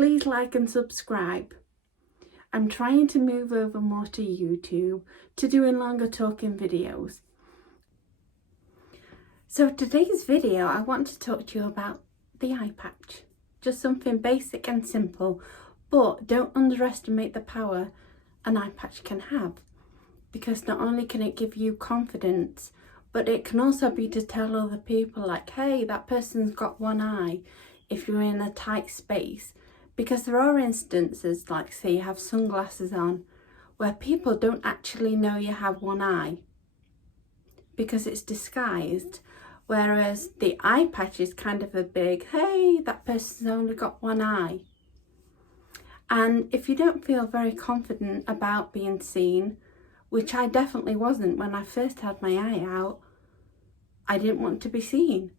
please like and subscribe. I'm trying to move over more to YouTube, to doing longer talking videos. So today's video, I want to talk to you about the eye patch. Just something basic and simple, but don't underestimate the power an eye patch can have. Because not only can it give you confidence, but it can also be to tell other people like, hey, that person's got one eye if you're in a tight space. Because there are instances, like say you have sunglasses on, where people don't actually know you have one eye because it's disguised. Whereas the eye patch is kind of a big, hey, that person's only got one eye. And if you don't feel very confident about being seen, which I definitely wasn't when I first had my eye out, I didn't want to be seen.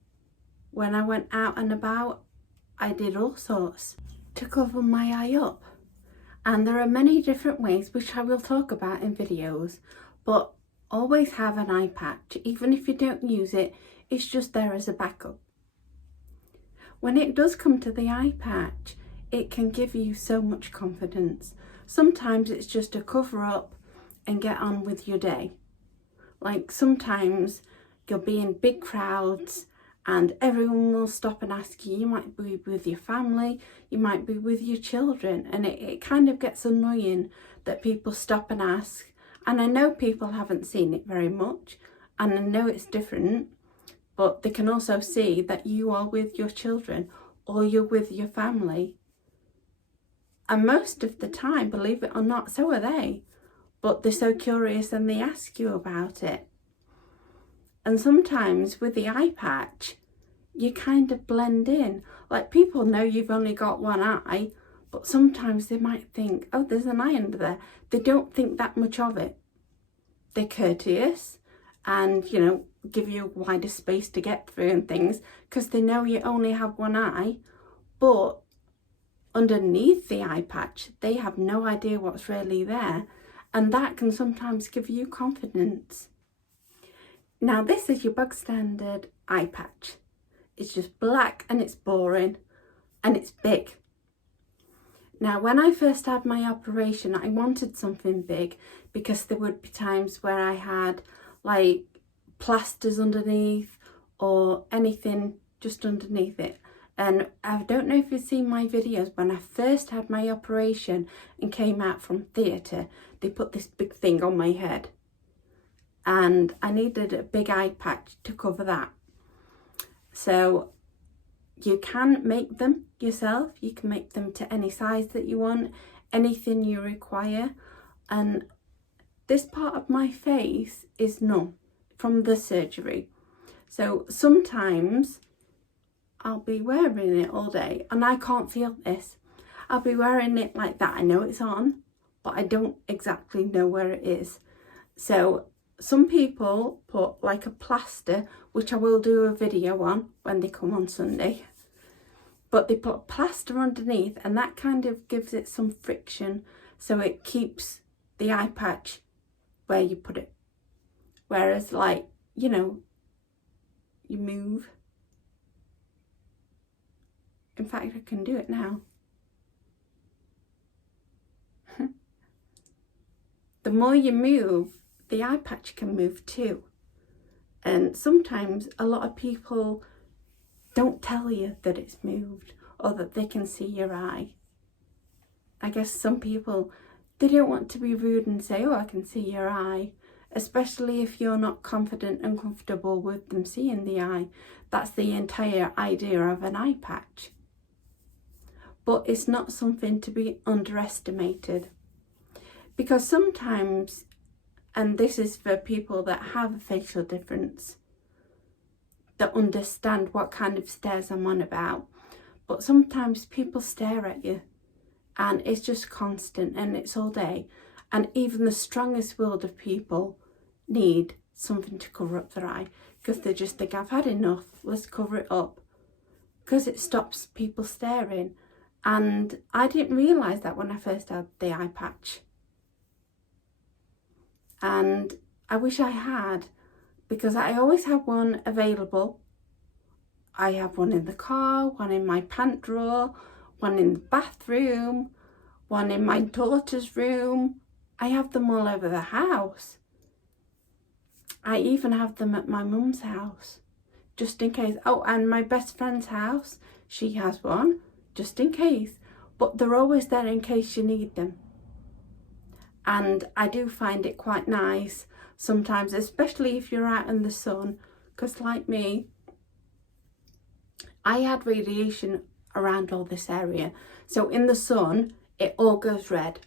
When I went out and about, I did all sorts to cover my eye up. And there are many different ways which I will talk about in videos, but always have an eye patch. Even if you don't use it, it's just there as a backup. When it does come to the eye patch, it can give you so much confidence. Sometimes it's just a cover up and get on with your day. Like sometimes you'll be in big crowds and everyone will stop and ask you. You might be with your family, you might be with your children, and it kind of gets annoying that people stop and ask. And I know people haven't seen it very much, and I know it's different, but they can also see that you are with your children or you're with your family. And most of the time, believe it or not, so are they. But they're so curious and they ask you about it. And sometimes with the eye patch, you kind of blend in. Like people know you've only got one eye, but sometimes they might think, oh, there's an eye under there. They don't think that much of it. They're courteous and, you know, give you wider space to get through and things because they know you only have one eye. But underneath the eye patch, they have no idea what's really there. And that can sometimes give you confidence. Now this is your bog standard eye patch. It's just black and it's boring and it's big. Now when I first had my operation, I wanted something big because there would be times where I had like plasters underneath or anything just underneath it. And I don't know if you've seen my videos, when I first had my operation and came out from theatre, they put this big thing on my head. And I needed a big eye patch to cover that. So you can make them yourself. You can make them to any size that you want, anything you require. And this part of my face is numb from the surgery. So sometimes I'll be wearing it all day and I can't feel this. I'll be wearing it like that. I know it's on, but I don't exactly know where it is. So some people put like a plaster, which I will do a video on when they come on Sunday. But they put plaster underneath and that kind of gives it some friction, so it keeps the eye patch where you put it. Whereas like, you know, you move. In fact, I can do it now. The more you move, the eye patch can move too. And sometimes a lot of people don't tell you that it's moved or that they can see your eye. I guess some people, they don't want to be rude and say, oh, I can see your eye. Especially if you're not confident and comfortable with them seeing the eye. That's the entire idea of an eye patch. But it's not something to be underestimated. Because sometimes, and this is for people that have a facial difference, that understand what kind of stares I'm on about, but sometimes people stare at you and it's just constant and it's all day. And even the strongest willed of people need something to cover up their eye because they just think, I've had enough, let's cover it up, because it stops people staring. And I didn't realise that when I first had the eye patch. And I wish I had, because I always have one available. I have one in the car, one in my pant drawer, one in the bathroom, one in my daughter's room. I have them all over the house. I even have them at my mum's house, just in case. Oh, and my best friend's house, she has one, just in case. But they're always there in case you need them. And I do find it quite nice sometimes, especially if you're out in the sun, because like me, I had radiation around all this area. So in the sun, it all goes red.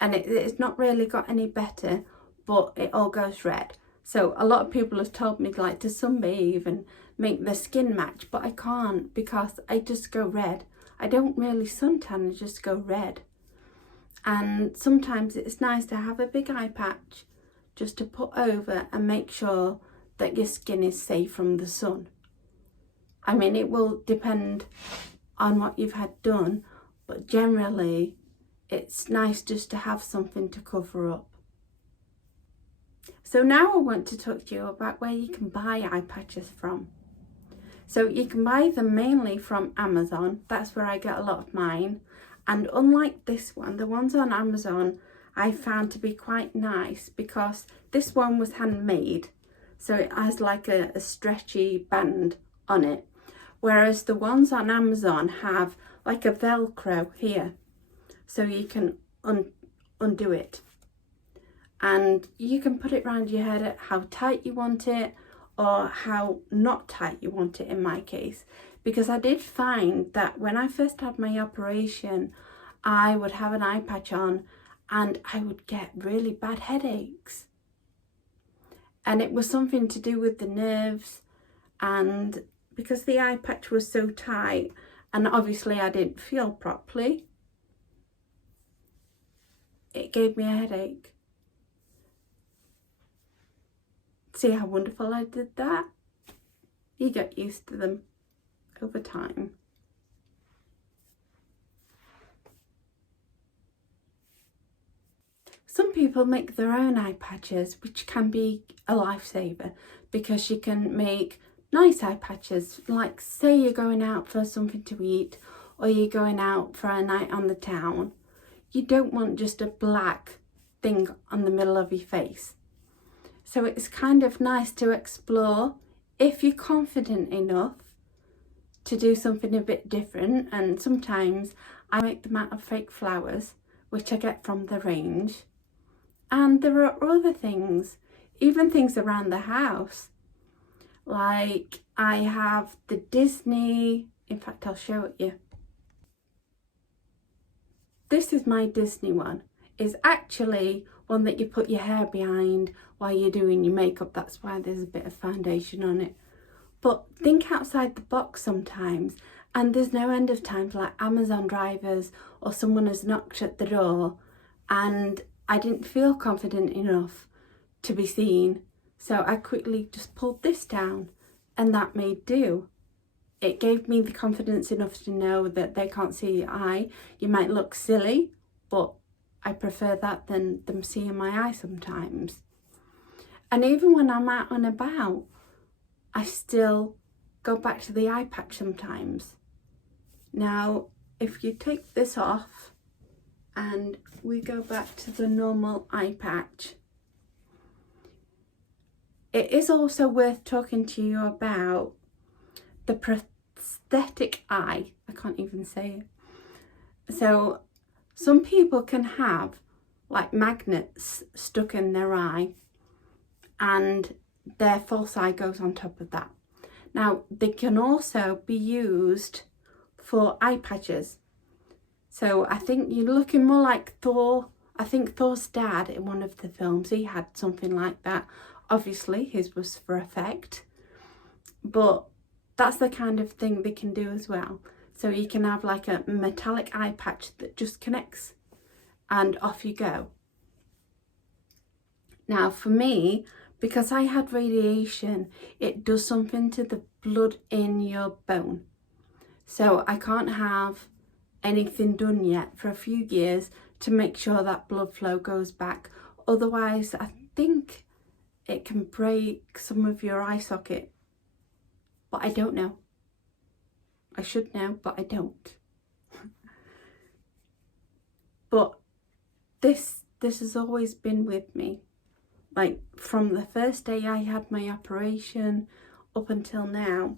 And it's not really got any better, but it all goes red. So a lot of people have told me like to sunbathe and make the skin match, but I can't because I just go red. I don't really suntan, I just go red. And sometimes it's nice to have a big eye patch just to put over and make sure that your skin is safe from the sun. I mean, it will depend on what you've had done, but generally it's nice just to have something to cover up. So now I want to talk to you about where you can buy eye patches from. So you can buy them mainly from Amazon. That's where I get a lot of mine. And unlike this one, the ones on Amazon I found to be quite nice because this one was handmade. So it has like a stretchy band on it. Whereas the ones on Amazon have like a Velcro here. So you can undo it. And you can put it around your head at how tight you want it or how not tight you want it in my case. Because I did find that when I first had my operation, I would have an eye patch on and I would get really bad headaches. And it was something to do with the nerves, and because the eye patch was so tight and obviously I didn't feel properly, it gave me a headache. See how wonderful I did that? You get used to them over time. Some people make their own eye patches, which can be a lifesaver because you can make nice eye patches. Like say you're going out for something to eat or you're going out for a night on the town. You don't want just a black thing on the middle of your face. So it's kind of nice to explore if you're confident enough to do something a bit different. And sometimes I make them out of fake flowers, which I get from the range. And there are other things, even things around the house. Like I have the Disney, in fact I'll show it you. This is my Disney one. It's actually one that you put your hair behind while you're doing your makeup. That's why there's a bit of foundation on it. But think outside the box sometimes, and there's no end of times like Amazon drivers or someone has knocked at the door and I didn't feel confident enough to be seen. So I quickly just pulled this down and that made do. It gave me the confidence enough to know that they can't see your eye. You might look silly, but I prefer that than them seeing my eye sometimes. And even when I'm out and about, I still go back to the eye patch sometimes. Now, if you take this off and we go back to the normal eye patch, it is also worth talking to you about the prosthetic eye. I can't even say it. So some people can have like magnets stuck in their eye and their false eye goes on top of that. Now they can also be used for eye patches. So I think you're looking more like Thor. I think Thor's dad in one of the films, he had something like that. Obviously his was for effect, but that's the kind of thing they can do as well. So you can have like a metallic eye patch that just connects and off you go. Now for me, because I had radiation, it does something to the blood in your bone. So I can't have anything done yet for a few years to make sure that blood flow goes back. Otherwise, I think it can break some of your eye socket. But I don't know. I should know, but I don't. But this has always been with me. Like from the first day I had my operation up until now,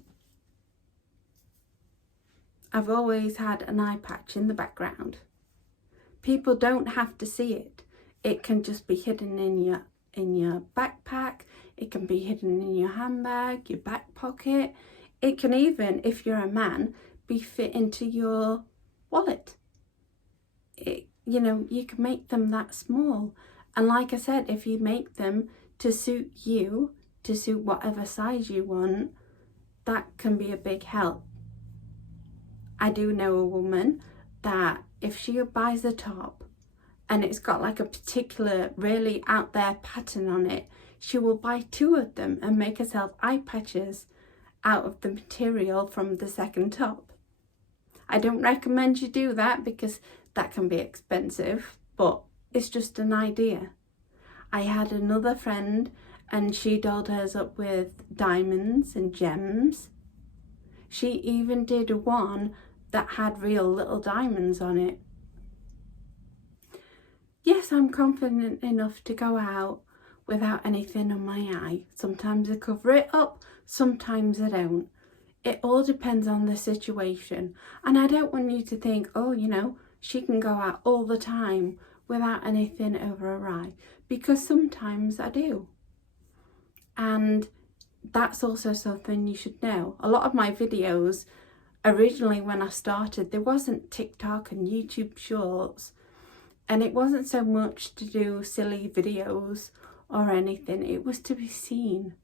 I've always had an eye patch in the background. People don't have to see it. It can just be hidden in your backpack. It can be hidden in your handbag, your back pocket. It can even, if you're a man, be fit into your wallet. You can make them that small. And like I said, if you make them to suit you, to suit whatever size you want, that can be a big help. I do know a woman that if she buys a top and it's got like a particular really out there pattern on it, she will buy 2 of them and make herself eye patches out of the material from the second top. I don't recommend you do that because that can be expensive, but it's just an idea. I had another friend and she dolled hers up with diamonds and gems. She even did one that had real little diamonds on it. Yes, I'm confident enough to go out without anything on my eye. Sometimes I cover it up, sometimes I don't. It all depends on the situation. And I don't want you to think, oh, she can go out all the time without anything over her eye, because sometimes I do. And that's also something you should know. A lot of my videos, originally when I started, there wasn't TikTok and YouTube Shorts, and it wasn't so much to do silly videos or anything. It was to be seen,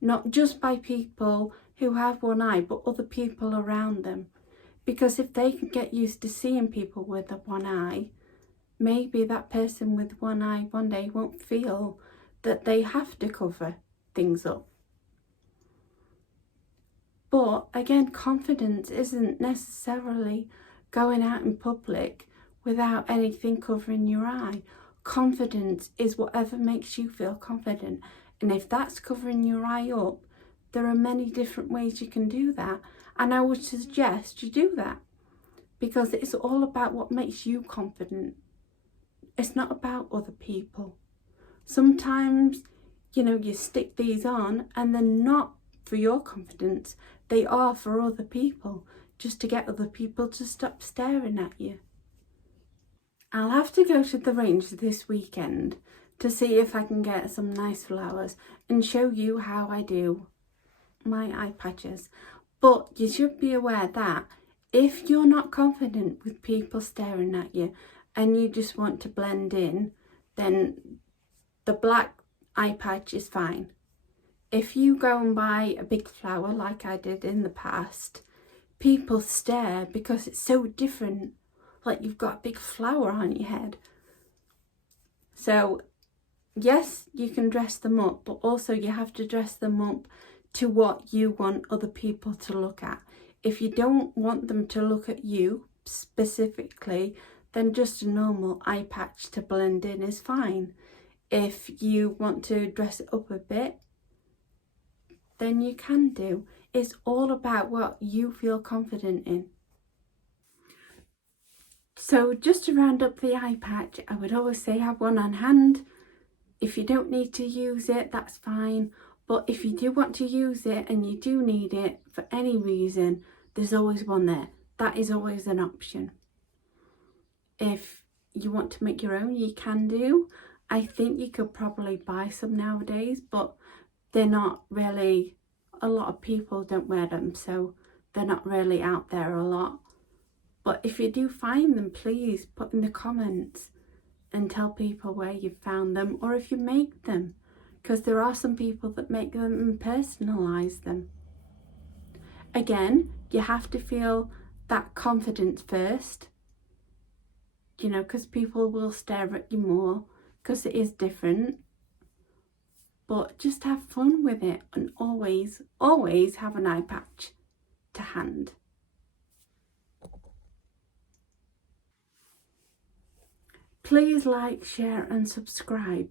not just by people who have one eye, but other people around them. Because if they can get used to seeing people with one eye, maybe that person with one eye one day won't feel that they have to cover things up. But again, confidence isn't necessarily going out in public without anything covering your eye. Confidence is whatever makes you feel confident. And if that's covering your eye up, there are many different ways you can do that. And I would suggest you do that, because it's all about what makes you confident. It's not about other people. Sometimes, you stick these on and they're not for your confidence. They are for other people, just to get other people to stop staring at you. I'll have to go to the range this weekend to see if I can get some nice flowers and show you how I do my eye patches. But you should be aware that if you're not confident with people staring at you and you just want to blend in, then the black eye patch is fine. If you go and buy a big flower like I did in the past, people stare because it's so different, like you've got a big flower on your head. So yes, you can dress them up, but also you have to dress them up to what you want other people to look at. If you don't want them to look at you specifically, then just a normal eye patch to blend in is fine. If you want to dress it up a bit, then you can do. It's all about what you feel confident in. So just to round up the eye patch, I would always say have one on hand. If you don't need to use it, that's fine. But if you do want to use it and you do need it for any reason, there's always one there. That is always an option. If you want to make your own, you can do. I think you could probably buy some nowadays, but they're not really, a lot of people don't wear them, so they're not really out there a lot. But if you do find them, please put in the comments and tell people where you found them, or if you make them, because there are some people that make them and personalise them. Again, you have to feel that confidence first, because people will stare at you more because it is different. But just have fun with it, and always have an eye patch to hand. Please like, share and subscribe.